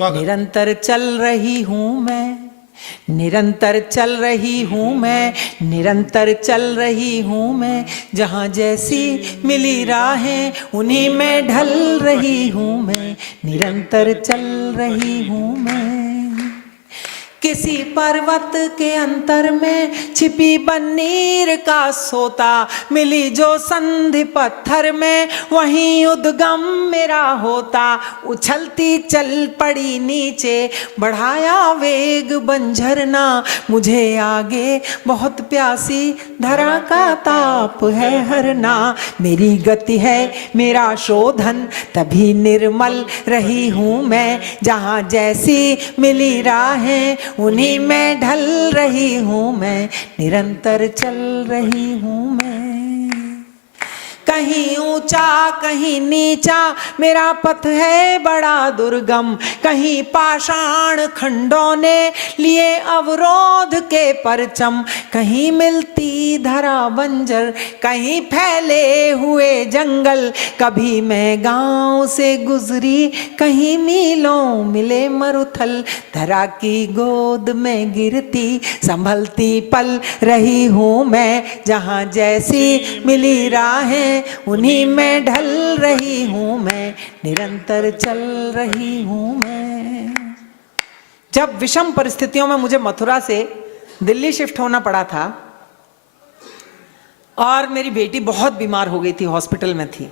निरंतर चल रही हूँ मैं, निरंतर चल रही हूँ मैं, निरंतर चल रही हूँ मैं। जहाँ जैसी मिली राहें उन्हीं में ढल रही हूँ मैं, निरंतर चल रही हूँ मैं। किसी पर्वत के अंतर में छिपी बन्नीर का सोता, मिली जो संधि पत्थर में वहीं उद्गम मेरा होता। उछलती चल पड़ी नीचे, बढ़ाया वेग बंझरना, मुझे आगे बहुत प्यासी धरा का ताप है हरना। मेरी गति है मेरा शोधन, तभी निर्मल रही हूँ मैं। जहाँ जैसी मिली राहें उन्हीं में ढल रही हूँ मैं, निरंतर चल रही हूँ मैं। कहीं ऊंचा कहीं नीचा मेरा पथ है बड़ा दुर्गम, कहीं पाषाण खंडों ने लिए अवरोध के परचम। कहीं मिलती धरा बंजर, कहीं फैले हुए जंगल। कभी मैं गांव से गुजरी, कहीं मीलों मिले मरुथल। धरा की गोद में गिरती संभलती पल रही हूँ मैं। जहाँ जैसी मिली राहें उन्हीं में ढल रही हूँ मैं, निरंतर चल रही हूँ मैं। जब विषम परिस्थितियों में मुझे मथुरा से दिल्ली शिफ्ट होना पड़ा था और मेरी बेटी बहुत बीमार हो गई थी, हॉस्पिटल में थी,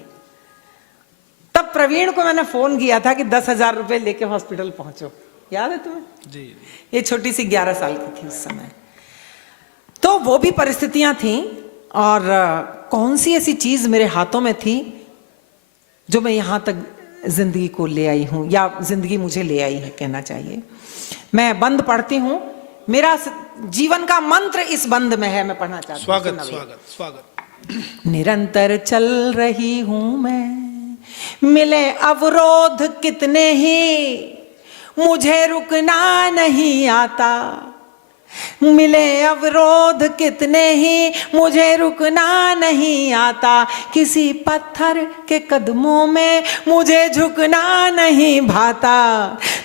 तब प्रवीण को मैंने फोन किया था कि 10,000 रुपए लेके हॉस्पिटल पहुंचो। याद है तुम्हें? जी। ये छोटी सी 11 साल की थी उस समय। तो वो भी परिस्थितियां थी और कौन सी ऐसी चीज मेरे हाथों में थी जो मैं यहां तक जिंदगी को ले आई हूं, या जिंदगी मुझे ले आई है कहना चाहिए। मैं बंद पढ़ती हूं, मेरा जीवन का मंत्र इस बंद में है, मैं पढ़ना चाहती हूं। स्वागत स्वागत स्वागत। निरंतर चल रही हूं मैं, मिले अवरोध कितने ही मुझे रुकना नहीं आता। मिले अवरोध कितने ही मुझे रुकना नहीं आता। किसी पत्थर के कदमों में मुझे झुकना नहीं भाता।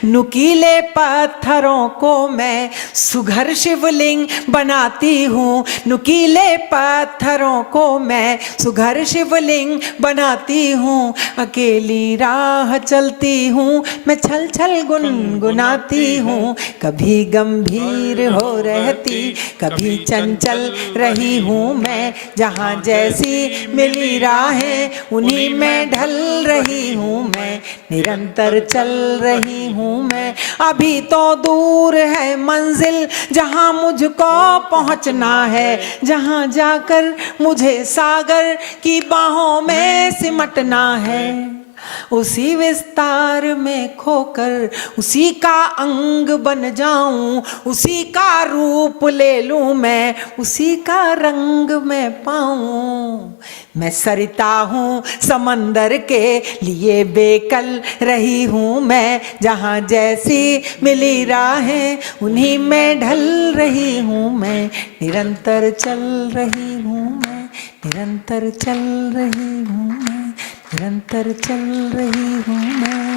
नुकीले पत्थरों को मैं सुघर शिवलिंग बनाती हूँ, नुकीले पत्थरों को मैं सुघर शिवलिंग बनाती हूँ। अकेली राह चलती हूँ मैं, छल छल गुनगुनाती हूँ। कभी गंभीर हो रहती, कभी चंचल रही हूँ मैं। जहाँ जैसी मिली राहें उन्हीं में ढल रही हूँ मैं, निरंतर चल रही हूँ मैं। अभी तो दूर है मंजिल जहाँ मुझको पहुँचना है, जहाँ जाकर मुझे सागर की बाहों में सिमटना है। उसी विस्तार में खोकर उसी का अंग बन जाऊं, उसी का रूप ले लूं मैं, उसी का रंग मैं पाऊं। मैं सरिता हूँ समंदर के लिए बेकल रही हूँ मैं। जहाँ जैसी मिली राहें उन्हीं में ढल रही हूँ मैं, निरंतर चल रही हूँ मैं, निरंतर चल रही हूँ मैं, निरंतर चल रही हूँ मैं।